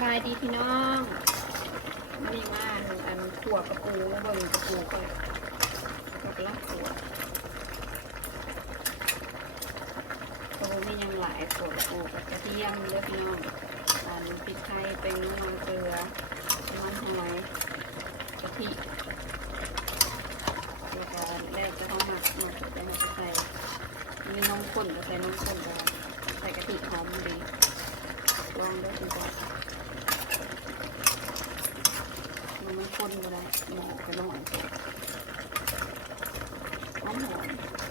บายดีพี่น้องไม่มาอันขวบกระปูเบิ่งกระปูก็กระลักขวบกระปูมียังหลายขวบกระปูกับกระเทียมเลือพี่น้องอันพริกไทยเป็นน้ำมันเกลือน้ำมันหอยกะทิแล้วก็แรกจะต้องหมักแต่ไม่ใส่มีน้ำข้นก็ใส่น้ำข้นก็ใส่กะทิหอมดีลองด้วยดีกว่ามันไม่ข้นก็ได้หมูกระหน่อยหอม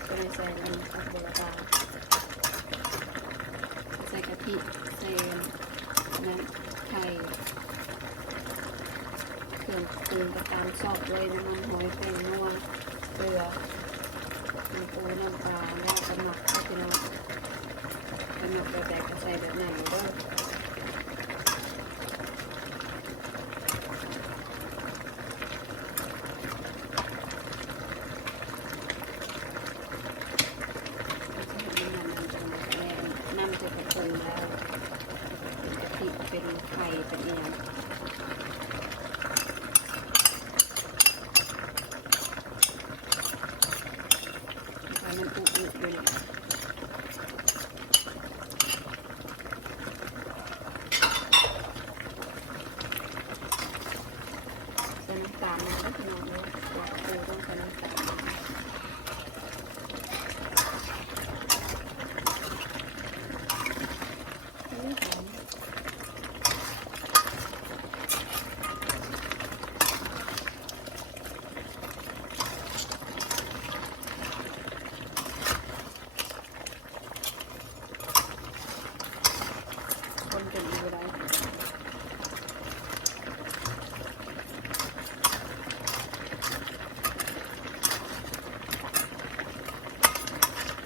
ก็เลยใส่อันอัดโบราณใส่กะทิใส่น้ำไข่เครื่องปรุงกระตามชอบเลยน้ำมันหอยแป้งนัวเกลือน้ำปูน้ำปลาแล้วกระหมักก็คือน้ำกระหมักแบบใดก็ใส่แบบไหนก็ได้เป็นไข่เป็นเองไข่มันอุเลยใส่น้ำตาลนะพี่น้องเลยตัวปูต้องใส่น้ำตาลคนเป็นอยู่ได้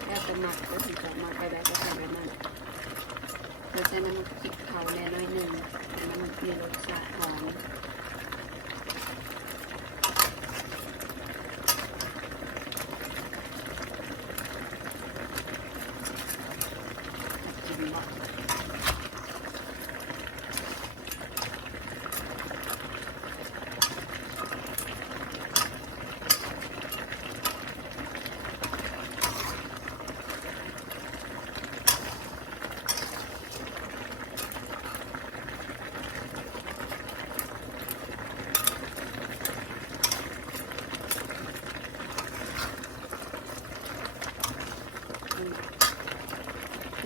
แล้วจะหมักก็ถึงจะหมักไปแบบก็ใส่แบบนั้นโดยใช้น้ำพริกเผาแน่น้อยหนึ่งมันมีรสชาติหอม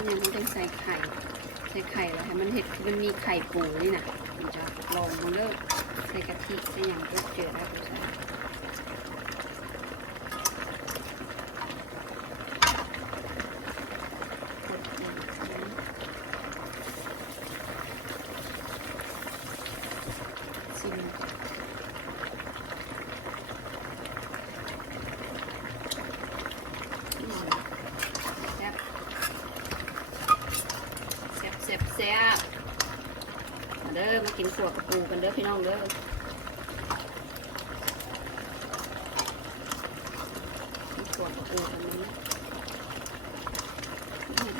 นี่มันต้องใส่ไข่แล้วให้มันเห็ดมันมีไข่ปูนี่นะมันจะลองมันเลิกใส่กะทิใส่อย่างก็เจือได้ก็ใส่ชิมแซ่บมาเด้อมากินขวดกระปูกันเด้อพี่น้องเด้อกินขวดกระปูกันนี้นี่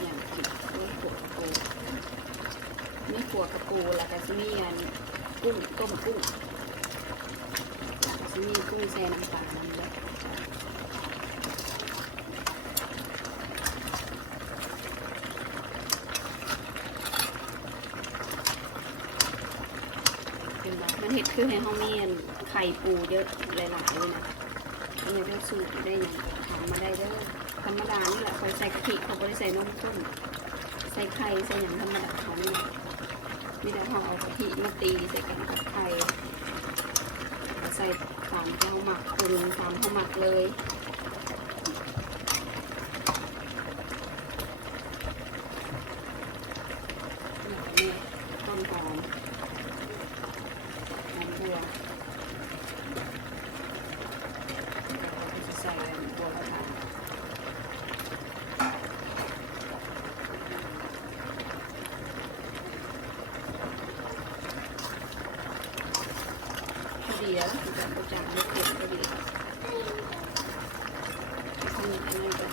อย่างกินด้วยขวดกระปูนี่ขวดกระปูแล้วก็จะมีอันกุ้งต้มกุ้งจะมีกุ้งแช่น้ำปลานั่นด้วยมันเห็ดคือให้ห้องมีไข่ปูเยอะหลายๆเลยนะอันนี้เป็นสูตรได้ยังทำมาได้เด้อธรรมดานี่แหละคอยใส่กะทิเขาไม่ได้ใส่นมข้นใส่ไข่ใส่อย่างธรรมดาเขานี่มีแต่เขาเอากะทิมาตีใส่กันกับไข่ใส่ตามที่เขาหมักปรุงตามเขาหมักเลยนี่ต้นหอมใส่ตัวกระทะพอดีแล้วคือการประจักษ์ไม่เผ็ดพอดีอันนี้ก็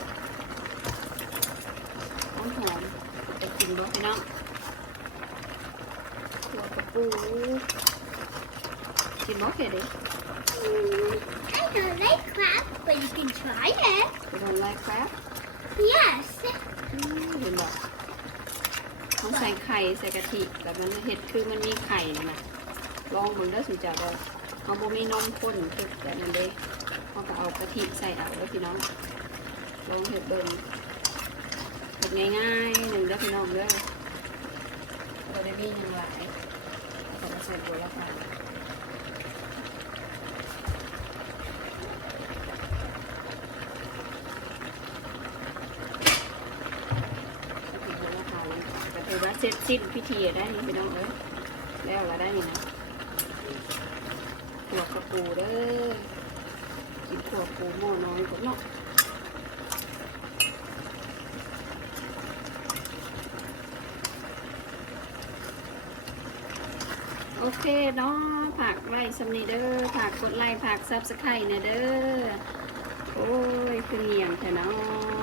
หอมจะกินบ่พี่น้องตัว กระปูกินบ่เผ็ดดิ I don't like crab, but you can try it. คุณdon't like crab Yes. เห็นบ่ต้องใส่ไข่ใส่กะทิแต่มันเห็ดคือมันมีไข่นะลองเบิ่งเด้อสิจ้าว่าเอาบ่มีนมข้นเผ็ดแต่นั่นเด้เขาก็เอากะทิใส่เอาแล้วพี่น้องลองเห็ดเบิ่งเห็ดง่ายๆหนึ่งเด้อพี่น้องเด้อเราได้มีอย่างหลายเอามาใส่บัวละพาถือว่าเสร็จสิ้นพิธีได้นี่พี่น้องเอ้ยแล้วละได้นี่นะถั่วกระปูเด้อกินถั่วปูหม้อน้อยก็เนาะโอเคเนาะฝากไลค์สำนีเด้อฝากกดไลค์ฝากซับสไครต์นะเด้อโอ้ยคือเงียงแท้เนาะ